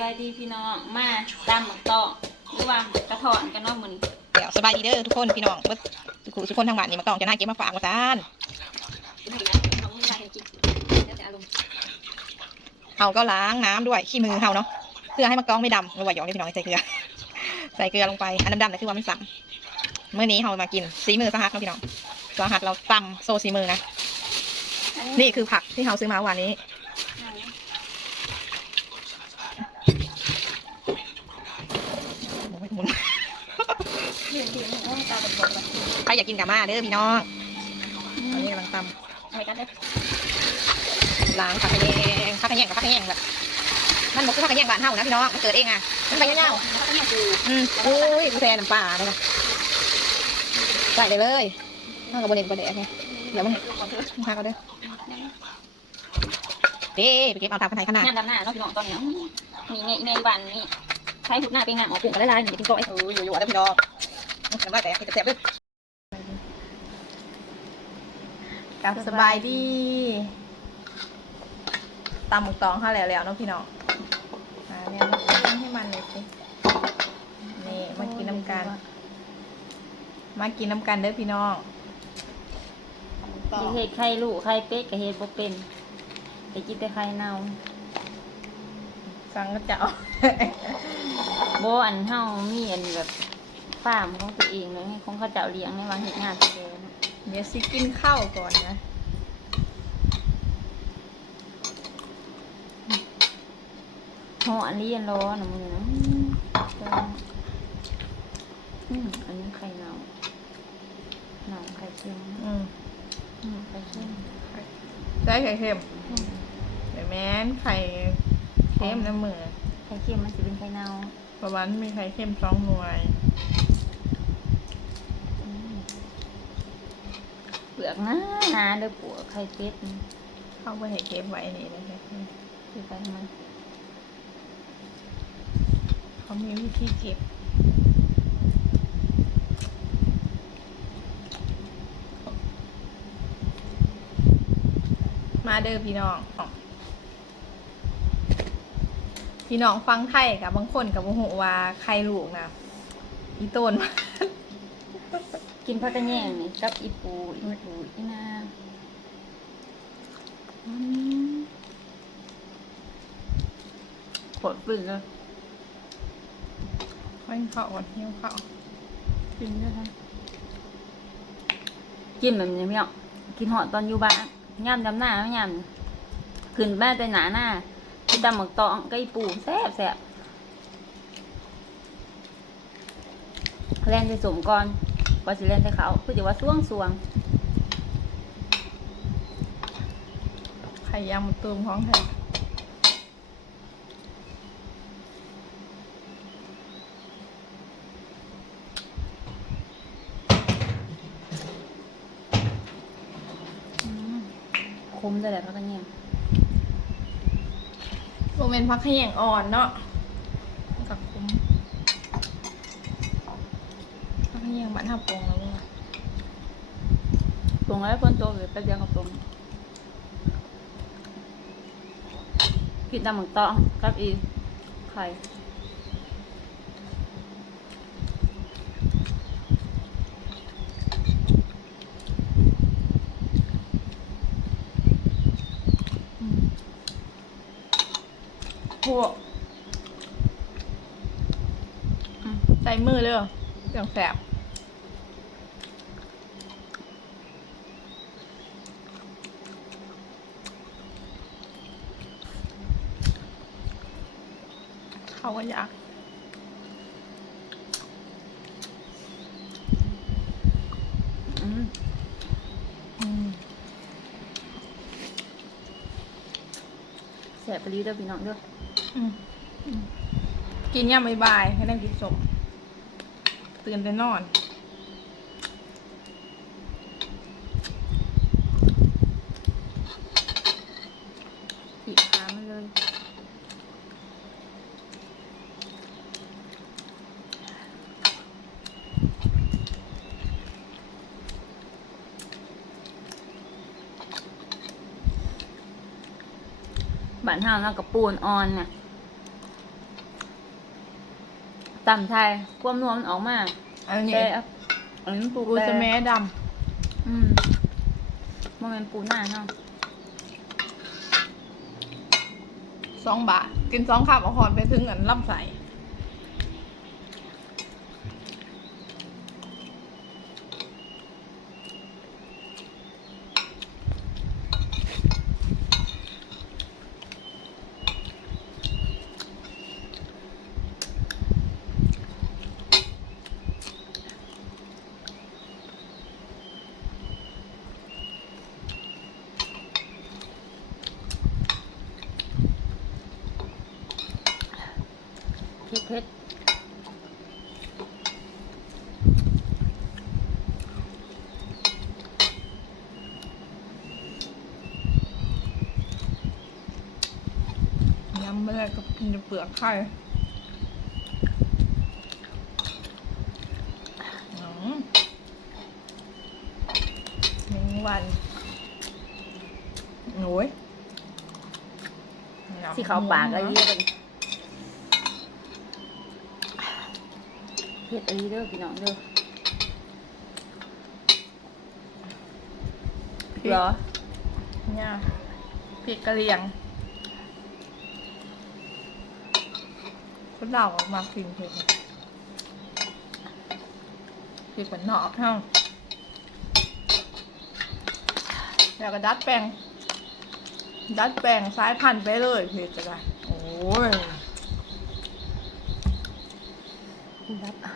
บายดีพี่น้องมาตามหมักตอกหรือว่ากระถอนกันเนาะมือนี้เดี๋ยวสบายดีเด้อทุกคนพี่น้องเบิดทุกคนทุกคนทางบ้านนี่มาต้องจะน่าเก็บมาฝากมาจานกินให้นะน้องไม่ได้กินแล้วแต่อารมณ์เฮาก็ล้างน้ำด้วยขี้มือเฮาเนาะเพื่อให้มะกองไม่ดำไม่ว่าหยองให้พี่น้องใส่เกลือ ใส่เกลือลงไปอันดำๆนี่คือว่ามันสั่งเมื่อนี้เฮามากินสีมือสหัสเนาะพี่น้องสหัสเราตำโซสีมือนะนี่คือผักที่เฮาซื้อมาเมื่อวานนี้โอ้ยหมุน เรื่องที่น้องตาเป็นบทแบบ ใค รอยากกินกับมาเด้อพี่น้องอันนี้กำลังตอะไรกันได้ำล้างผักขะแยงผักขะแยงกับผักขะแยงแบบมันบอกคือผักขะแยงบ้านเฮานะพี่น้องมันเกิดเองอะมันไปยาวๆแล้วก็ยังดูอืมอุ้ยกูแทนน้ำปลาเลยนะใส่เลยเลยน่ากับบนเด็กประเด็กไงเดี๋ยวมันพากันเด้อเด้ไปเก็บเอาทำกันไหนขนาดงานดำหน้าเนาะพี่น้องตอนนี้มีไงในบ้านนี่ใช้หุบหน้าเป็นงานหมอปุ่งกันหลายๆหนึ่งกินก้อยโอ้ยอยู่ๆเด้อพี่น้องน้ำลายแตกกินกระเทียมด้วย กับสบายดีตำหมูตองข้าวแล้วแล้วเนาะพี่น้องอ่าเนี่ยมากินให้มันเลยสินี่มากินน้ำกัน มากินน้ำกันเด้อพี่น้องสิเฮ็ดไข่ลูกไข่เป็ดก็เฮ็ดบ่เป็นไปกินแต่ไข่เน่าสังก็จะเอาบ่อันเฮามีอันแบบฟาร์มของตัวเองเลยให้ของเขาเจ้าเลี้ยงในวางเฮ็ดงานตัวเอง เดี๋ยวสิกินข้าวก่อนนะหออันนี้ยันร้อนนะมึงนะอืมอันนี้ไข่เน่าเน่าไข่เค็มอืมอืมไข่เค็มได้ไข่เค็มอืมเดี๋ยวแม่นไข่เค็มน้ำมือไข่เค็มมันจะเป็นไข่เน่าประมาณมีไข่เค็มสองหน่วย อืมเป ลือกหนาหนาเด้อปวกไข่เป็ดนี่เข้าไปให้เค็มไว้นี่นะคะคือไปมันเขามีวิธีเก็บมาเด้อพี่น้อง พี่น้องฟังไทยกับบางคนกับบางหูว่าใครลูกนะอีต้น กินผักกระแยงนี่กับอีปูอีปูอีนาอืมขวดปืนเลยค่อยเข้าก่อนหิ้วเข้ากินด้วยกันกินแบบนี้ไม่เอากินหอดตอนอยู่บ้านย่ำดำหน้าไม่ย่ำขึ้นแม่แต่หนาหน้ากินดำหมึกตองก็อีปูแซ่บแซ่บแล่นไปสมก่อน ก่อนสิแล่นไปเขาเพื่อจะว่าสวงสวงไข่ยำตูมของไทยคุ้มด้วยแหละพักกันเนี่ยโมเมนต์พักขยงอ่อนเนาะกับคุ้มพักขยงบ้านท่าปงแล้วเว้ยปงแล้วคนโตเลยแป๊บเดียวเขาปงกินตำหมึกตองกับอีไข่พวกใส่มือเลยอเสียงแสบ เขาก็อยากอืมอืมแสบไปรีเด้อพี่น้องเด้ออืมอืมกินย่ำบ่ายๆให้ได้กินสมตื่นแต่นอน ข้าเฮากับปูนออนน่ะตำไทยควมนัวมออกมาอันนี้อันนี้ปูกูจะม้ดำอืมมันเป็นปูหน้าเฮาสองบาท กินสองคำเอาหอนไปถึงอันลำใส่ ไม่ได้ก็กินแต่เปลือกไข่อืมหนึ่งวันโอ้ยสีขาวปากอะไรเยอะไปเผ็ดอะไรเด้อพี่น้องเด้อพริกเหรอเนี่ยพริกกะเหรี่ยง คนเราออกมากินเผ็ดเนี่ยพริกเหมือนนอกเท่าแล้วก็ดัดแปลง ดัดแปลงซ้ายพันธุ์ไปเลยเผ็ดจะได้โอ้ยดัด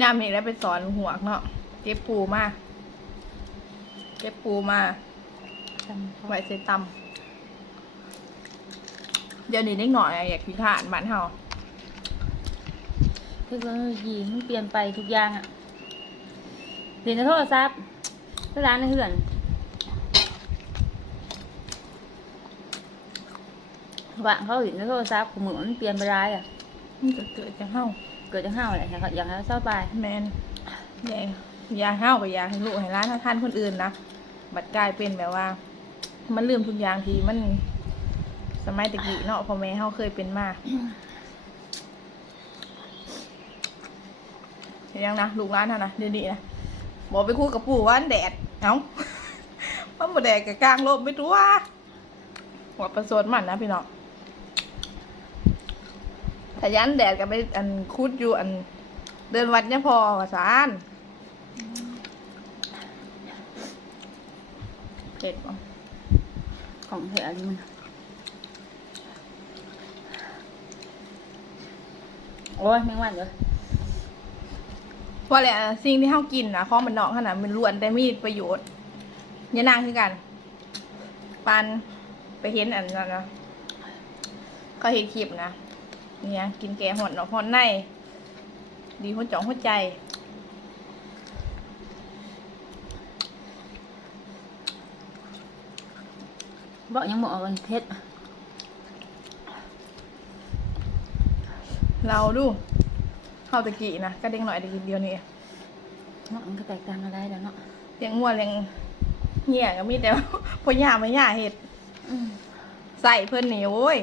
ยามนี้ได้ไปสอนหัวกเนาะเก็บปูมาเก็บปูมาตำไว้ใส่ตำเดี๋ยวนี้เล็กหน่อยอะอยากพิธานบ้านเฮาเทคโนโลยีมันเปลี่ยนไปทุกอย่างอะเรียนในโทรศัพท์ที่ร้านในเหือนว่างเขาเห็นในโทรศัพท์ของมือมันเปลี่ยนไปร้ายอะมันก็เกิดจากเฮา เกิดจากห้าวอะไรอย่างอยางนั้เศร้าไปแมนย่อยาเฮากับยาให้ลูกให้ร้านถ้าท่านคนอื่นนะบัดกลายเป็นแบบว่า มันลืมทุกอย่างทีมัน สมัยตะกี้เนาะพ่อแม่เฮาเคยเป็นมาเห็นยังนะลูกร้านเฮานะเดี๋ยวนี้นะบอกไปคู่กับปู่ว่านแดดเอ้ามันบ่แดดกับกลางลมไม่ตัวหัวประสดมันนะพี่น้อง ถ้ายันแดดก็ไปอันคุดอยู่อัน เดินวัดเนี่ยพอว่าสารเจ็ดบ่ของเถอะมันโอ้ยแมงวันเลยเพราะแหละสิ่งที่เฮากินนะของมันนอกขนาดมันล้วนแต่มีประโยชน์เนี่ยนางคือกันปันไปเห็นอันนั้นนะเขาเห็นคลิปนะ เนี่ยกินแกงหอดเนาะหอดใน ดีหัวจ่องหัวใจ บอกยังบอกกันเพชรเราดูเข้าตะกี้นะก็เด็กหน่อยตะกี้เดียวนี่เนาะมันก็แตกต่างกันได้แล้วเนาะเลี้ยงงัวเลี้ยงเหี้ยก็มีแต่ว่าพ่อย่าไม่ย่าเห็ดอืมใส่เพิ่นนี่โอ้ย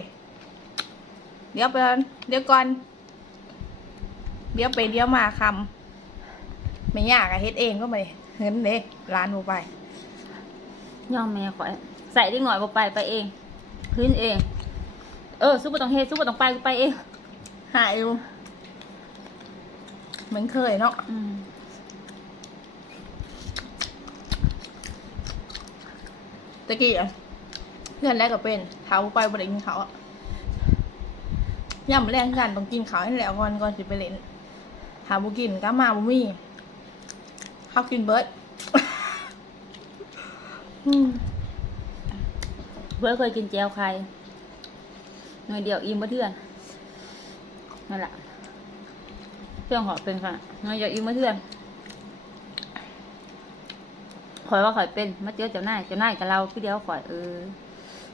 เดี๋ยวไปก่อนเดี๋ยวก่อน เดี๋ยวไปเดี๋ยวมาคำไม่ยากอะเฮ็ดเองก็ไปเห็นเด้ร้านบูไปยอมแม่ขอยใส่ได้หน่อยบ่ไปไปเอง พื้นเอง เออซุปเปอร์ต้องเฮดซุปเปอร์ต้องไปกูไปเองหายอยู่เหมือนเคยเนาะอืมตะกี้อะเพื่อนแรกก็เป็นเท้าไปบ่ได้กินเขาวอะ ย่ำแรงกันต้องกินเขาวให้แล้วก่อนก่อนสิไปเล่นหาบุกินก็มาบุมี่ข้าวกินเบิร์ดอืมเพื่อเคยกินแจวไข่หน่อยเดียวอิ่มบ่เทือนนั่นแหละเพื่อนขอเป็นค่ะหนายอย่าอิ่มมาเถื่อนขอยว่าขอยเป็นมาเจอเจ้าหนายเจ้าหนายกับเราพี่เดียวขอยเออ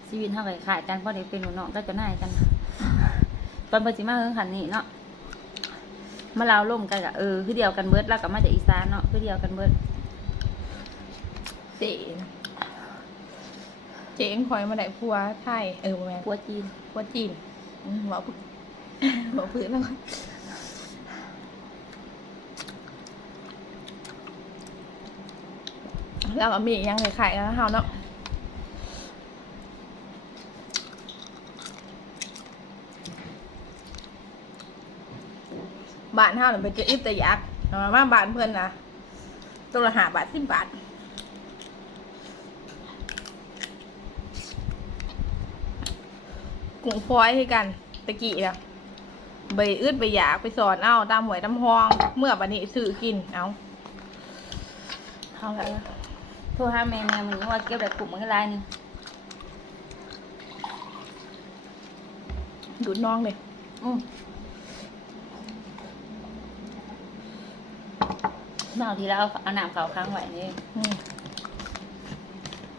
ชีวิตเท่าไหร่ขาดกันเพราะได้เป็นหนูน้องก็เจ้าหนายกัน ตอนเปิดสิมาเฮิงขันนี่เนาะมาเราล่มกันกับเออคือเดียวกันเบิดแล้วกับมาจากอีสานเนาะคือเดียวกันเบิดเจ๋นะเจ๋งคอยมาได้ผัวไทยเออบ่แม่นปัวจีนผัวจีนอืมหัวพึ่งหัวพื้นแล้วก็แล้วก็มีอีกอยังไข่ๆกันนะเฮาเนาะ บ้านเฮาเนี่ยเป็นจะอิบแต่ยักษ์เอามาบ้านเพิ่นนะตัวละหาบาทสิบบาทกุ้งพลอยให้กันตะกี้อะใบอึดใบอยากไปสอนเอาตามหวยตามห้อง เมื่อบันนี้ซื้อกินเอาเอาละไรโทรหาแม่แม่มึงว่าเก็บได้กลุ่มมันก็ลายหนึงดูดน้องเลยอืมมา เอาทีแล้วเอาเอาน้ำเขาค้างไว้นี่อืม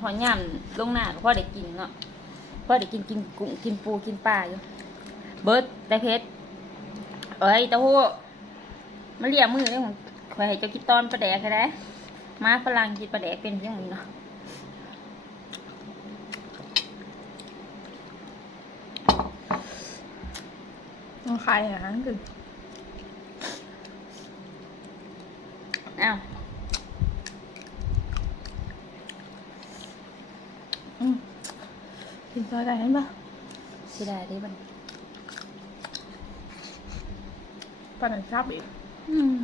หอยย่ำลงหน้าก็พ่อได้กินเนาะพ่อได้กินกินกุ้งกินปูกินปลาอยู่ เบิร์ดได้เพชรเอ้ยเต้าหู้มาเรียกมือเลยของข่อยให้เจ้ากินตอนปลาแดกใช่ไหมมาฝรั่งกินปลาแดกเป็นยังไงเนาะน้องใครอะฮะคือ อ้าว อืมกิน ซอยได้เห็นปะเสียดายได้บัดนปลาหนังชับอีกอืม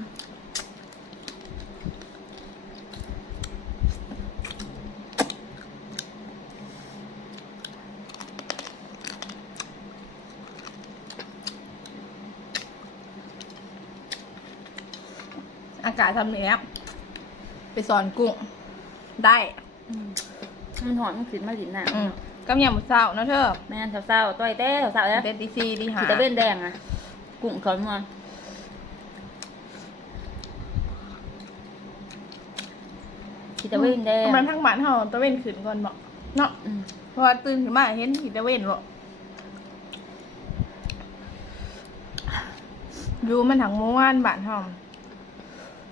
อากาศทำเนี้ยไปสอนกุ้งได้อืมมันหอมมันขึ้นมาหลินหน้าอืม กำยำหมูเศร้าเนาะเธอแม่นเศร้าๆต้อยเต้เศร้าๆนะเป็นดีซีดีหาสีตะเวนแดงอะกุ้งเขาเมืองสีตะเวนแดงมันทั้งบ้านเฮาตะเวนขึ้นก่อนบอกเนาะอืมเพราะว่าตื่นขึ้นมาเห็นหิตะเวนบอกอยู่มันถังม้วนบ้านเฮา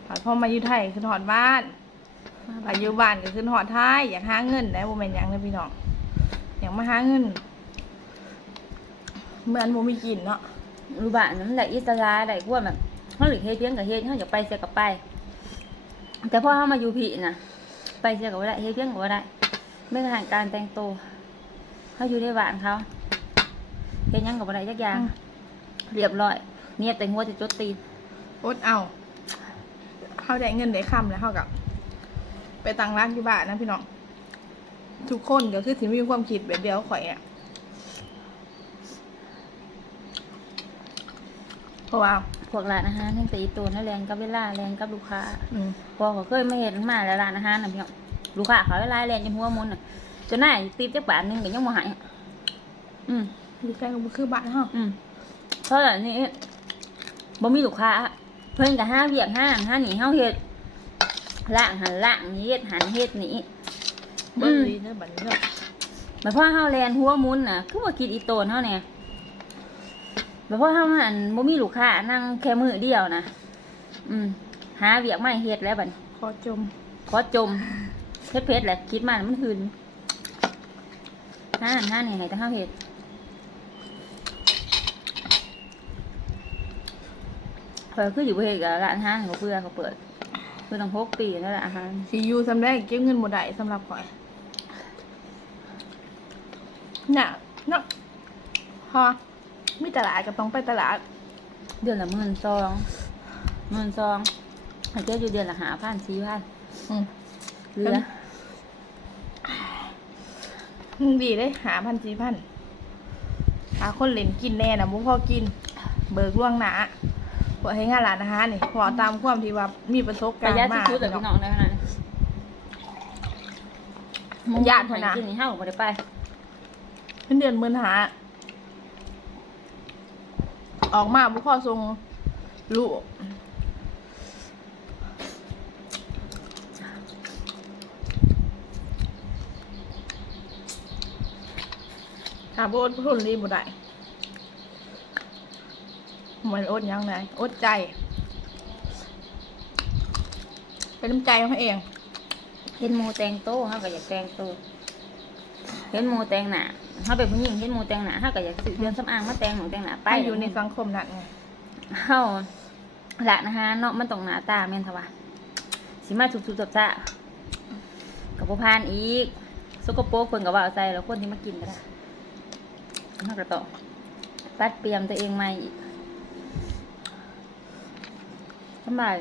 ผ่านพอมาอยู่ไทยคือหอดบ้านอายุบ้านก็คือหอดไทยอยากหาเงินได้บ่แม่นหยังเลยพี่น้อง อย่ากมาหาเงินเหมือนบ่มีกินเนาะรูบ้านนั้นแหละอิสระได้พวกแบบเขาหรือเฮ็ดเพียงกับเฮ็ดเขาอยากไปเสียกับไป แต่พอเขามาอยู่ผีน่ะไปเสียกับว่าได้เฮ็ดเพียงกับว่าได้ไม่กระทั่งการแต่งตัวเขาอยู่ในบ้านเขาเฮ็ดยังกับว่าได้ยักยางเรียบร้อย เนี่ยแต่หัวจะจดตีนอดเอาเขาได้เงินได้คำแล้วเขากับไปตังร้านอยู่บ้านนะพี่น้อง ทุกคนก็คือสิมีความคิดแบบเดียวข่อยอะเพราะว่า พวกร้านอาหารทั้งตีตัวนั่นแรงกับเวลาแรงกับลูกค้าอืมพอเขาเคยมาเห็นมาแล้วร้านอาหารน่ะพี่น้องลูกค้าเขาไล่แรงจนหัวมุนน่ะจนหน้าตีบจักบาทหนึงก็ยังบ่หายอืมดีใจกับคือบ้านเฮาอืมเพราะอันนี้บ่มีลูกค้า เพิ่นก็ห้าเวียกห้าห้าหนีเฮาเฮ็ดล่างหันล่างนี้เฮ็ดหันเฮ็ดหนี เบิ้งดีเด้อบัดนี้เนาะหมายพ่อเฮาแลนหัวมุนน่ะ คือว่าคิดอีโตนเฮาเนี่ยหมายพ่อเฮาหันบ่มีลูกค้านั่งแค่มือเดียวนะอืมหาเวียกไม่เฮ็ดแล้วบัดนี้ขอจม ขอจมเพชรเพชรแหละคิดมาแล้วมันหืนห้าหันห้านี่ให้แต่เฮาเฮ็ดเพิ่นคืออยู่บ่เฮ็ดกับร้านอาหารเขาเพื่อเขาเปิดเพิ่นต้องหกปีแล้วล่ะอาหารสิอยู่สำได้เก็บเงินบ่ได้สำหรับข่อย น่ะเนาะพอมีตลาดก็ต้องไปตลาด เดือนละหมื่นสองหมื่นสองให้เจ้าอยู่เดือนละหาพันสี่พันอืมเหลือดีเลยหาพันสี่พันหาคนเล่นกินแน่นะบุพอกิน เบิกล่วงหนาพอให้งานร้านอาหารนี่พอตามความที่ว่ามีประสบปการระหยัดณ์มาสุดๆแต่พี่น้องได้ขนาดนี้ญาติเพิ่นนะนะกินนี่ห้าบ่ได้ไป เงินเดือนหมื่นหาออกมาบุพอทรงลูกถามว่าอดทนรีบ่ได้มันอดยังไงอดใจ เป็นน้ำใจของเขาเอง เห็นหมูแตงโตเฮาก็อยากแตงโตเห็นหมูแตงหนา เฮาเป็นผู้หญิงเห็นหมูแต่งหน้าเฮาก็อยากซื้อเครื่องสำอางมาแต่งหนูแต่งหน้าไปไปอยู่ในสังคมนั้นไงเฮาละนะฮะเนาะมันต้องหน้าตาแม่นทว่าสิมาสุบๆจับๆกับบ่ผ่านอีกสกปรกเพิ่นก็ว่าเอาใจแล้วคนที่มากินก็ได้เฮาก็ต้องปัดเปรียมตัวเองใหม่อีกสำบาย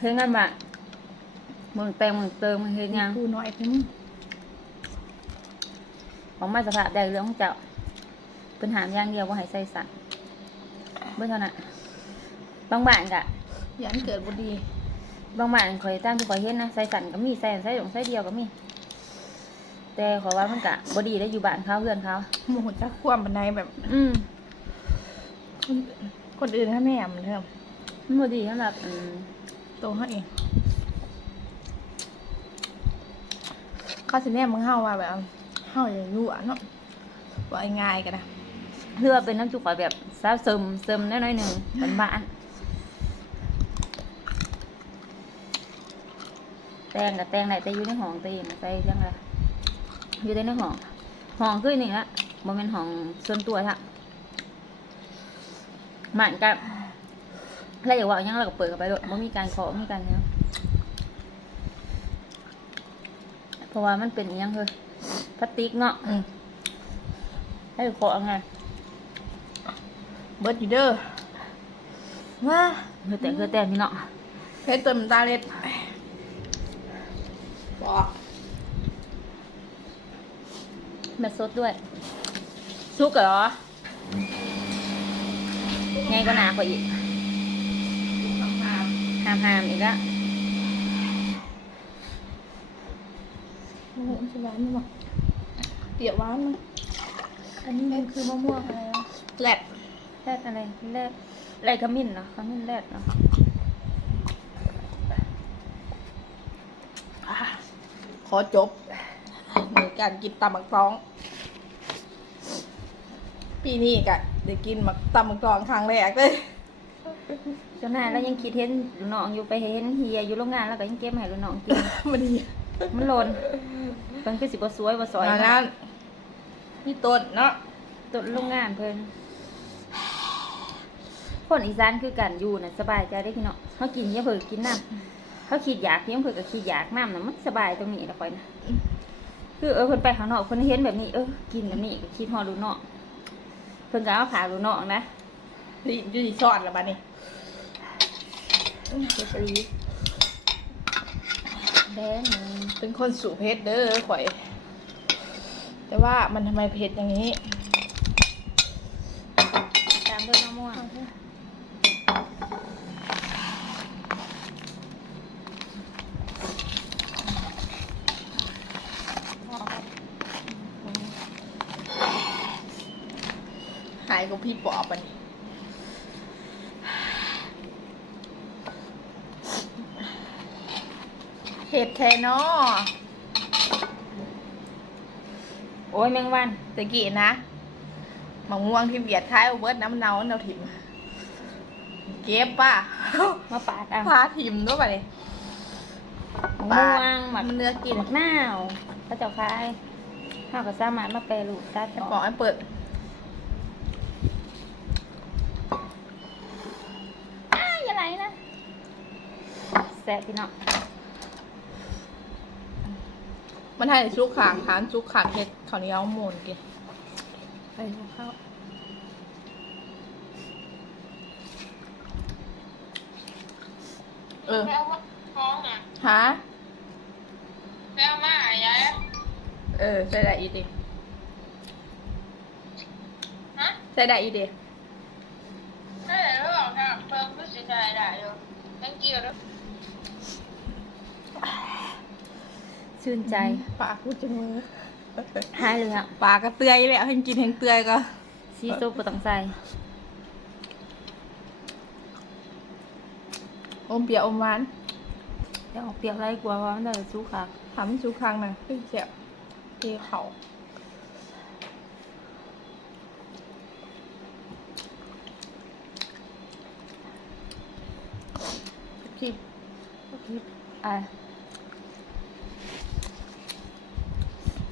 เฮ็ดงานบ่มึงแต่งมึงเติมมึงเฮ็ดหยัง กูน้อยไปมึง ของมาสภาพใดเรื่องของเจ้าเป็นหามอย่างเดียวว่าให้ใส่สัตว์เบื่อเท่านั้นบางบ้านกะยันเกิดบุดีบางบ้านคอยตั้งที่คอยเห็นนะใส่สันก็มีใส่ใส่หลงใส่เดียวก็มี แต่ขอว่ามันกะบดีได้อยู่บ้านเขาเพื่อนเขาหมูจักความบันไดแบบ อืมคนคนอื่นถ้าแม่มันเริ่มมันบดีสำหรับอืมโตเขาเองเขาสิแน่มึงเฮาว่าแบบ เฮาอย่างยั่วเนาะว่าง่ายกันนะเพื่อเป็นน้ำจุกคอยแบบซาซึมซึมน้อยๆหนึ่งเป็นบ้านแตงกับแตงไหนแต่อยู่ในห้องตัวเองน่ะใส่ยังไงอยู่ในห้องห้องคือนี่ละบ่แม่นห้องส่วนตัวค่ะหมันกับแล้วอย่าว่ายังเราก็เปิดเข้าไปโดดบ่มีการขอมีการหยังเพราะว่ามันเป็นยังคือ พลาสติกเนาะอืมให้ขอเอาไงเบิร์ดอยู่เด้อว้าเคือแต่เคือแต่พี่เนาะเพชรเติมตาเล็ดบอกแม่สดด้วย ซุกเหรอ ไงก็หนากว่าอีกหามหามอีกแล้วโอ้โหใช่ไหมนี่บอก เตี๋ยวหวานมั้ยอันนี้มันคือมะม่วงอะไรวะแหลกแรดอะไรแรดอะไรขมิ้นเนาะขมิ้นแรดเนาะอะขอจบในการกินตำมักฟอง ปีนี้กะได้กินมักตำมักฟองครั้งแรกเลยเจ้านายแล้วยังคิดเห็นลูกน้องอยู่ไปเห็นเฮียอยู่โรงงานแล้วก็ยังเก็บมาให้ลูกน้องกินมันดีมันหล่นเพิ่นคือสิบ่สวยบ่สวยอันนั้น นี่ต้นเนาะต้นโรงงานเพิ่นคนอีสานคือกันอยู่น่ะสบายใจได้อพี่เนาะเขากินเยอะเพิ่นกินน้ำเขาคิดอยากเพียงเพิ่นก็คิดอยากน้ำน่ะมันสบายตรงนี้ละค่อยนะคือเออเพิ่นไปข้างนอกเพิ่นเห็นแบบนี้เออกินแบบนี้ก็คิดฮอดลูกน้องเพิ่นก็เอาขาลูกน้องนะดีอยู่ดีสอดแล้วบ้านี่เฮ็ดไปดีแดงหนึ่งเป็นคนสูบเพชรเด้อข่อย แต่ว่ามันทำไมเผ็ดอย่างนี้ ตามด้วยมะม่วงหายกับพี่ปอบอันนี้เห็ดแทนอ โอ้ยแมงวันตะกี้นะมะม่วงที่เบียดท้ายเอาเบิร์ดน้ำเนาเนาถิ่มเก็บป่ะมาปาดอะพาถิ่มด้วยป่ะนี่มะม่วงหมักมันเนื้อกินหมักหน้าวพระเจ้าคายข้าวก็สามารถมาแปรรูปได้ไอ้ต่อปอกไอ้เปิดอ้ายอะไรนะแซ่บพี่น้อง มันให้ซุกขางทานซุกขางเห็ดข้าวเหนียวหมูนกินไปดูข้าวเออไปเอามาท้องอะฮะไปเอามาอะยายเออใส่ได้อีดิฮะใส่ได้อีดิได้แล้วบอกค่ะเพิ่มรู้สึกได้ได้อยู่ thank you ด้วย ชื่นใจปากกูจะมือหายเลยอะปากก็เตือยแหละให้กินแห้งเตือยก็ซีซุปบ่ต้องใส่อมเปรี้ยวอมหวานเดี๋ยวออกเปรียกไรกลัวว่ามันได้สู้ค่ะถามทุกครั้งนะพี่เสียบที่เขาพี่อะ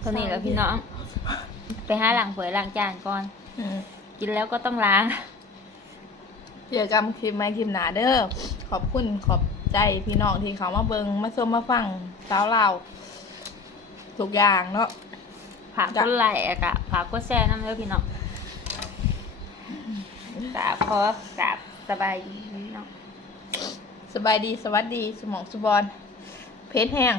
ตอนนี้แล้วพี่น้อง ไปหาหลังเผยล้างจานก่อนอืมกินแล้วก็ต้องล้างเดี๋ยวจำคลิปมาคลิปหนาเด้อขอบคุณขอบใจพี่น้องที่เขามาเบิงมาชมมาฟังสาวเราวทุกอย่างเนาะผักก็ไหลอะกะผักก็แซ่น้ำเด้อพี่น้องกราบพอกราบสบายดีพี่น้องสบายดีสวัสดี สมองสุบอลเพชรแห้ง